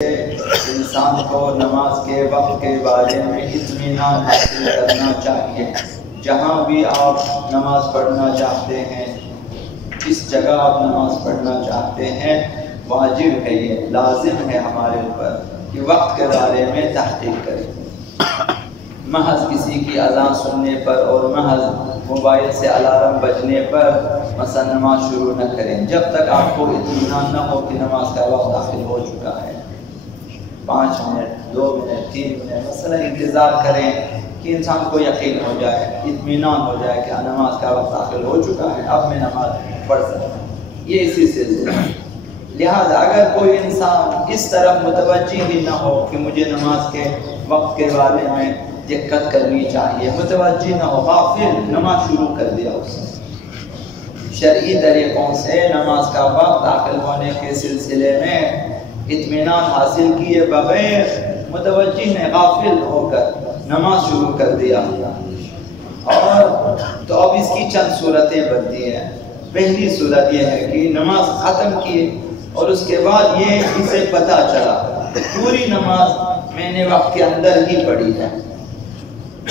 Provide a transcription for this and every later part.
انسان کو نماز کے وقت کے بارے میں اطمینان حاصل کرنا چاہیے۔ جہاں بھی آپ نماز پڑھنا چاہتے ہیں، جس جگہ آپ نماز پڑھنا چاہتے ہیں، واجب ہے، یہ لازم ہے ہمارے اوپر کہ وقت کے بارے میں تحقیق کریں۔ محض کسی کی اذان سننے پر اور محض موبائل سے الارم بجنے پر مثلا نماز شروع نہ کریں جب تک آپ کو اطمینان نہ ہو کہ نماز کا وقت داخل ہو چکا ہے۔ 5 منٹ، 2 منٹ، 3 منٹ مثلا انتظار کریں کہ انسان کو یقین ہو جائے، اطمینان ہو جائے کہ نماز کا وقت داخل ہو چکا ہے، اب میں نماز پڑھ سکتا ہوں۔ یہ اسی سلسلے ہے۔ لہذا اگر کوئی انسان اس طرف متوجہ ہی نہ ہو کہ مجھے نماز کے وقت کے بارے میں دقت کرنی چاہیے، متوجہ نہ ہو، غافل، نماز شروع کر دیا اس نے، شرعی طریقوں سے نماز کا وقت داخل ہونے کے سلسلے میں اطمینان حاصل کیے بغیر متوجہ نے غافل ہو کر نماز شروع کر دیا، اور تو اب اس کی چند صورتیں بنتی ہیں۔ پہلی صورت یہ ہے کہ نماز ختم کی اور اس کے بعد یہ اسے پتہ چلا پوری نماز میں نے وقت کے اندر ہی پڑھی ہے،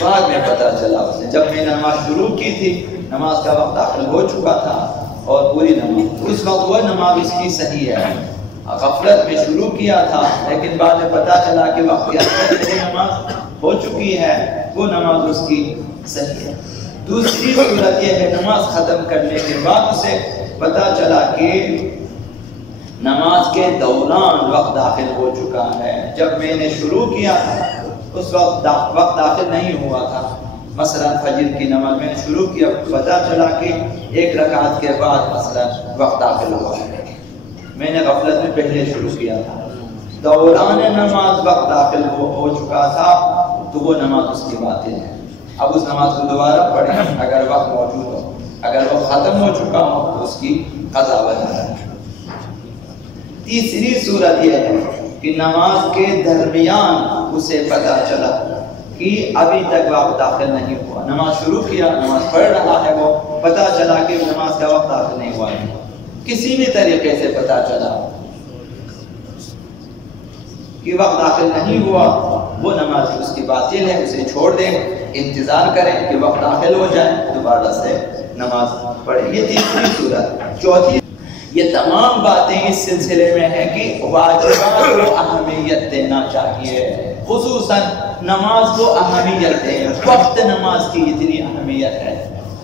بعد میں پتہ چلا اسے جب میں نماز شروع کی تھی نماز کا وقت داخل ہو چکا تھا اور پوری نماز، اس وقت وہ نماز اس کی صحیح ہے، غفلت میں شروع کیا تھا لیکن بعد میں پتہ چلا کہ وقت کے اندر میری نماز ہو چکی ہے، وہ نماز اس کی صحیح ہے۔ دوسری صورت یہ ہے نماز ختم کرنے کے بعد اسے پتہ چلا کہ نماز کے دوران وقت داخل ہو چکا ہے، جب میں نے شروع کیا تھا اس وقت داخل نہیں ہوا تھا، مثلا فجر کی نماز میں نے شروع کیا، پتہ چلا کہ 1 رکعت کے بعد مثلا وقت داخل ہوا ہے، میں نے غفلت میں پہلے شروع کیا تھا، دوران نماز وقت داخل ہو چکا تھا، تو وہ نماز اس کی باطل ہے۔ اب اس نماز کو دوبارہ پڑھیں اگر وقت موجود ہو، اگر وہ ختم ہو چکا ہو تو اس کی قضا بنا ہے۔ تیسری صورت یہ ہے کہ نماز کے درمیان اسے پتہ چلا کہ ابھی تک وقت داخل نہیں ہوا، نماز شروع کیا، نماز پڑھ رہا ہے، وہ پتہ چلا کہ نماز کا وقت داخل نہیں ہوا ہے، کسی بھی طریقے سے پتہ چلا کہ وقت داخل نہیں ہوا، وہ نماز اس کی باطل ہے، اسے چھوڑ دیں، انتظار کریں کہ وقت داخل ہو جائے، دوبارہ سے نماز پڑھیں۔ یہ تیسری صورت۔ چوتھی، یہ تمام باتیں اس سلسلے میں ہیں کہ واجبات کو اہمیت دینا چاہیے، خصوصاً نماز کو اہمیت دیں، وقت نماز کی اتنی اہمیت ہے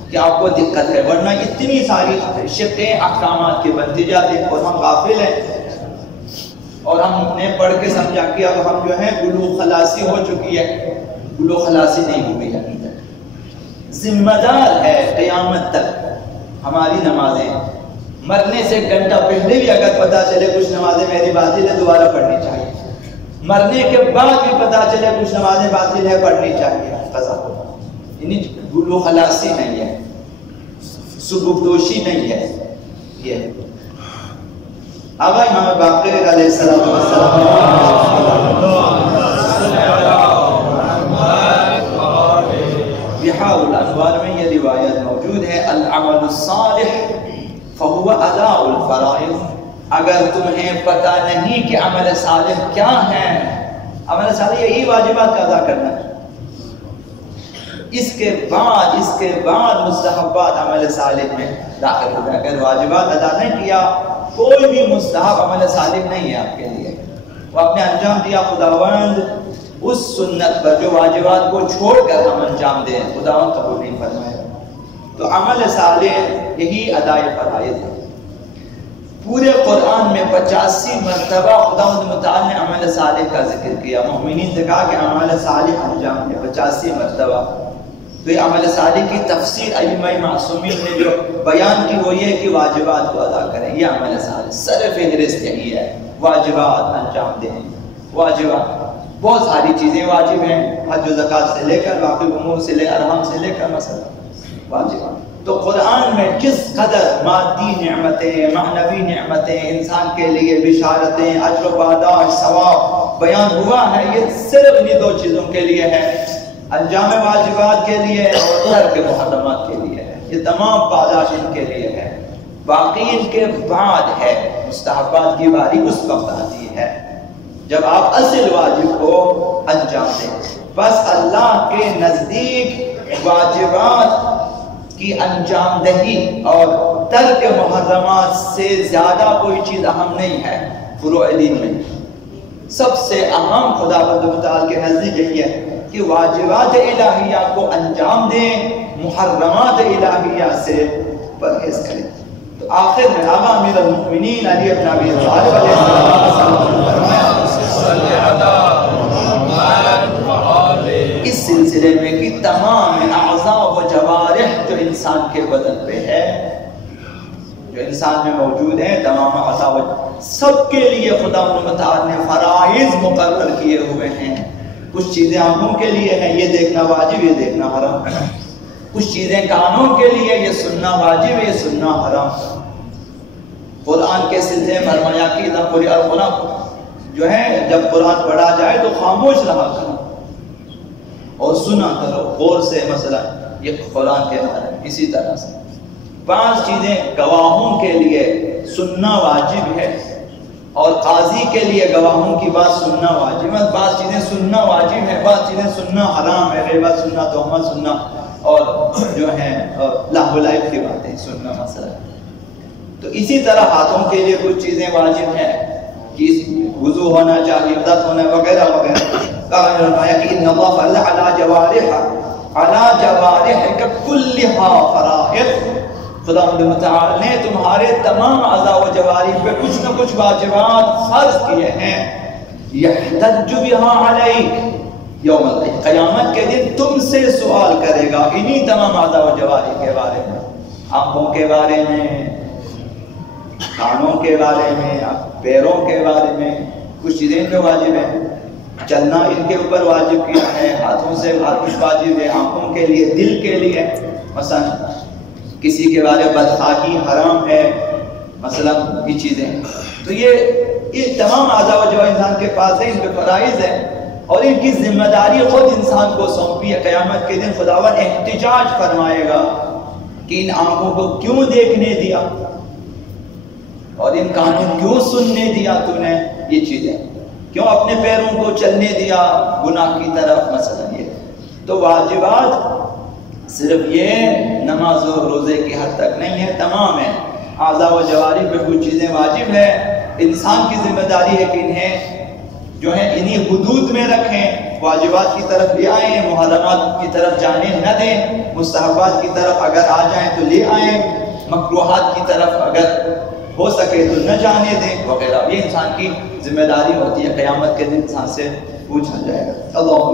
کہ آپ کو دقت ہے، ورنہ اتنی ساری شقیں احکامات کی بنتی جاتی ہیں اور ہم غافل ہیں، اور ہم نے پڑھ کے سمجھا کہ اب ہم جو ہے بلوغ خلاصی ہو چکی ہے، بلوغ خلاصی نہیں ہوئی ابھی تک، ذمہ دار ہے قیامت تک ہماری نمازیں، مرنے سے گھنٹہ پہلے بھی اگر پتہ چلے کچھ نمازیں میری باطل ہے دوبارہ پڑھنی چاہیے، مرنے کے بعد بھی پتہ چلے کچھ نمازیں باطل ہے پڑھنی چاہیے، قضا ہو، یعنی بلوغ خلاصی نہیں ہے، سبکدوشی نہیں ہے۔ یہ آقا امام باقر علیہ السلام بحار الانوار میں یہ روایت موجود ہے، العمل الصالح فهو اداء الفرائض، اگر تمہیں پتہ نہیں کہ عمل صالح کیا ہے، عمل صالح یہی واجبات کا ادا کرنا ہے، اس کے بعد مستحبات عمل صالح میں داخل ہو گئے، اگر واجبات ادا نہیں کیا کوئی بھی مستحب عمل صالح نہیں ہے آپ کے لیے، وہ آپ نے انجام دیا خداوند اس سنت پر جو واجبات کو چھوڑ کر ہم انجام دیں، خداوند قبول نہیں فرمائے۔ تو عمل صالح یہی ادائے فرائض ہے۔ پورے قرآن میں 85 مرتبہ خداوند متعال نے عمل صالح کا ذکر کیا، مومنین سے کہا کہ عمل صالح انجام دے، 85 مرتبہ۔ تو یہ عمل صالح کی تفسیر ائمہ معصومین نے جو بیان کی وہ یہ کہ واجبات کو ادا کریں، یہ عمل صالح سر فہرست یہی ہے، واجبات انجام دیں، واجبات بہت ساری چیزیں واجب ہیں، حج و زکوٰۃ سے لے کر باقی امور سے لے ارحام سے لے کر مثلا واجبات۔ تو قرآن میں جس قدر مادی نعمتیں، معنوی نعمتیں، انسان کے لیے بشارتیں، اجر و پاداش، ثواب بیان ہوا ہے، یہ صرف انہی 2 چیزوں کے لیے ہے، انجام واجبات کے لیے اور ترک محرمات کے لیے ہے، یہ تمام پاداش ان کے لیے ہے، باقی ان کے بعد ہے، مستحبات کی باری اس وقت آتی ہے۔ جب آپ اصل واجب کو انجام دیں. بس اللہ کے نزدیک واجبات کی انجام دہی اور ترک محرمات سے زیادہ کوئی چیز اہم نہیں ہے فروع دین میں. سب سے اہم خدا متعال کے نزدیک یہی ہے کہ واجبات الہیہ کو انجام دیں، محرمات الہیہ سے پرہیز کریں. تو آخر میں آقا امیر المؤمنین علی بن ابی طالب علیہ السلام اس سلسلے میں کہ تمام اعضاء و جوارح جو انسان کے بدن پہ ہے، جو انسان میں موجود ہیں، تمام اعضاء و سب کے لیے خدا متعال نے فرائض مقرر کیے ہوئے ہیں. کچھ چیزیں آنکھوں کے لیے ہیں، یہ دیکھنا واجب، یہ دیکھنا حرام. کچھ چیزیں کانوں کے لیے، یہ سننا واجب ہے، یہ سننا حرام. قرآن کے سلسلے میں فرمایا کہ اذا قرئ القرآن جو ہے جب قرآن پڑھا جائے تو خاموش رہا کرو اور سنا کرو غور سے. مثلا یہ قرآن کے بارے میں اسی طرح سے 5 چیزیں گواہوں کے لیے سننا واجب ہے اور قاضی کے لیے گواہوں کی بات سننا واجب ہے. 5 چیزیں سننا واجب ہے، 5 چیزیں سننا حرام ہے. غیبت سننا، تہمت سننا اور جو ہیں لہو و لعب کی باتیں سننا مثلا. تو اسی طرح ہاتھوں کے لیے کچھ چیزیں واجب ہیں کہ وضو ہونا چاہیے، عبادت ہونا وغیرہ وغیرہ. کہا فرمایا کہ ان اللہ فرض علی جوارح کلھا فرائض. خدا متعال نے تمہارے تمام اعضاء و جوارح پہ کچھ نہ کچھ واجبات فرض کیے ہیں. یحتج بہا علیک یوم القیامہ، قیامت کے دن تم سے سوال کرے گا انہی تمام اعضاء و جوارح کے بارے میں. آنکھوں کے بارے میں، کانوں کے بارے میں، پیروں کے بارے میں. کچھ چیزیں جو واجب ہیں، چلنا ان کے اوپر واجب کیا ہے، ہاتھوں سے کچھ واجب ہے، آنکھوں کے لیے، دل کے لیے. مثلا کسی کے بارے میں بدخواہی حرام ہے، مثلا یہ چیزیں. تو یہ تمام اعضاء و جوارح انسان کے پاس ہے، ان پہ فرائض ہے اور ان کی ذمہ داری خود انسان کو سونپی ہے. قیامت کے دن خداوند احتجاج فرمائے گا کہ ان آنکھوں کو کیوں دیکھنے دیا اور ان کانوں کیوں سننے دیا تو نے، یہ چیزیں کیوں اپنے پیروں کو چلنے دیا گناہ کی طرف مثلا. یہ تو واجبات صرف یہ نماز و روزے کی حد تک نہیں ہے، تمام ہے. اعضاء و جوارح پہ کچھ چیزیں واجب ہے، انسان کی ذمہ داری ہے کہ انہیں جو ہے انہی حدود میں رکھیں، واجبات کی طرف لے آئیں، محرمات کی طرف جانے نہ دیں، مستحبات کی طرف اگر آ جائیں تو لے آئیں، مکروہات کی طرف اگر ہو سکے تو نہ جانے دیں وغیرہ. یہ انسان کی ذمہ داری ہوتی ہے، قیامت کے دن انسان سے پوچھا جائے گا. اللہ